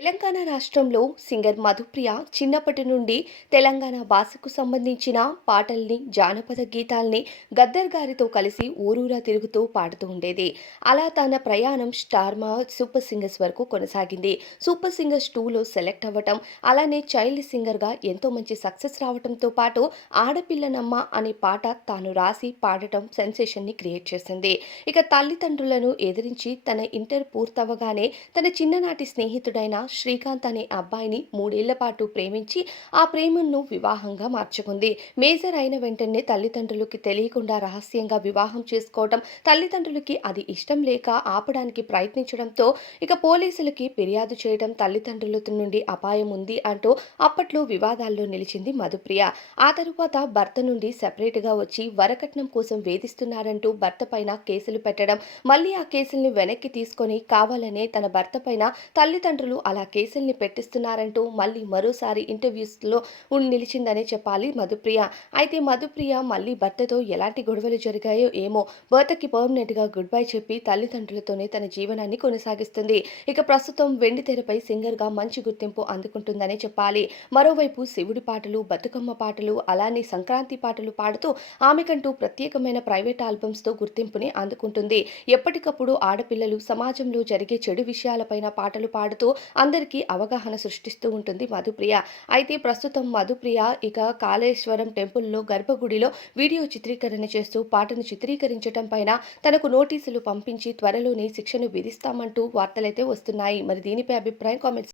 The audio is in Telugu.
తెలంగాణ రాష్ట్రంలో సింగర్ మధుప్రియ చిన్నప్పటి నుండి తెలంగాణ భాషకు సంబంధించిన పాటల్ని జానపద గీతాల్ని గద్దర్ గారితో కలిసి ఊరూరా తిరుగుతూ పాడుతూ ఉండేది. అలా తన ప్రయాణం స్టార్ మా సూపర్ సింగర్స్ వరకు కొనసాగింది. సూపర్ సింగర్స్ టూలో సెలెక్ట్ అవ్వటం అలానే చైల్డ్ సింగర్గా ఎంతో మంచి సక్సెస్ రావడంతో పాటు ఆడపిల్లనమ్మ అనే పాట తాను రాసి పాడటం సెన్సేషన్ని క్రియేట్ చేసింది. ఇక తల్లిదండ్రులను ఎదిరించి తన ఇంటర్ పూర్తవగానే తన చిన్ననాటి స్నేహితుడైన శ్రీకాంత్ అనే అబ్బాయిని మూడేళ్ళ పాటు ప్రేమించి ఆ ప్రేమను వివాహంగా మార్చుకుంది. మేజర్ అయిన వెంటనే తల్లిదండ్రులకి తెలియకుండా రహస్యంగా వివాహం చేసుకోవటం తల్లిదండ్రులకి అది ఇష్టం లేక ఆపడానికి ప్రయత్నించడంతో ఇక పోలీసులకి ఫిర్యాదు చేయడం తల్లిదండ్రుల నుండి అపాయం ఉంది అంటూ అప్పట్లో వివాదాల్లో నిలిచింది మధుప్రియ. ఆ తరువాత భర్త నుండి సెపరేట్గా వచ్చి వరకట్నం కోసం వేధిస్తున్నారంటూ భర్త పైన కేసులు పెట్టడం మళ్ళీ ఆ కేసుల్ని వెనక్కి తీసుకొని కావాలనే తన భర్త పైన తల్లిదండ్రులు అలా కేసుల్ని పెట్టిస్తున్నారంటూ మళ్ళీ మరోసారి ఇంటర్వ్యూస్లో నిలిచిందనే చెప్పాలి మధుప్రియ. అయితే మధుప్రియ మళ్ళీ భర్తతో ఎలాంటి గొడవలు జరిగాయో ఏమో భర్తకి పర్మనెంట్గా గుడ్ బై చెప్పి తల్లిదండ్రులతోనే తన జీవనాన్ని కొనసాగిస్తుంది. ఇక ప్రస్తుతం వెండి తెరపై సింగర్గా మంచి గుర్తింపు అందుకుంటుందనే చెప్పాలి. మరోవైపు శివుడి పాటలు బతుకమ్మ పాటలు అలానే సంక్రాంతి పాటలు పాడుతూ ఆమెకంటూ ప్రత్యేకమైన ప్రైవేట్ ఆల్బమ్స్తో గుర్తింపుని అందుకుంటుంది. ఎప్పటికప్పుడు ఆడపిల్లలు సమాజంలో జరిగే చెడు విషయాలపైన పాటలు పాడుతూ అందరికీ అవగాహన సృష్టిస్తూ ఉంటుంది మధుప్రియ. అయితే ప్రస్తుతం మధుప్రియ ఇక కాళేశ్వరం టెంపుల్లో గర్భగుడిలో వీడియో చిత్రీకరణ చేస్తూ పాటను చిత్రీకరించడం పైన తనకు నోటీసులు పంపించి త్వరలోనే శిక్షను విధిస్తామంటూ వార్తలైతే వస్తున్నాయి. మరి దీనిపై అభిప్రాయం కామెంట్స్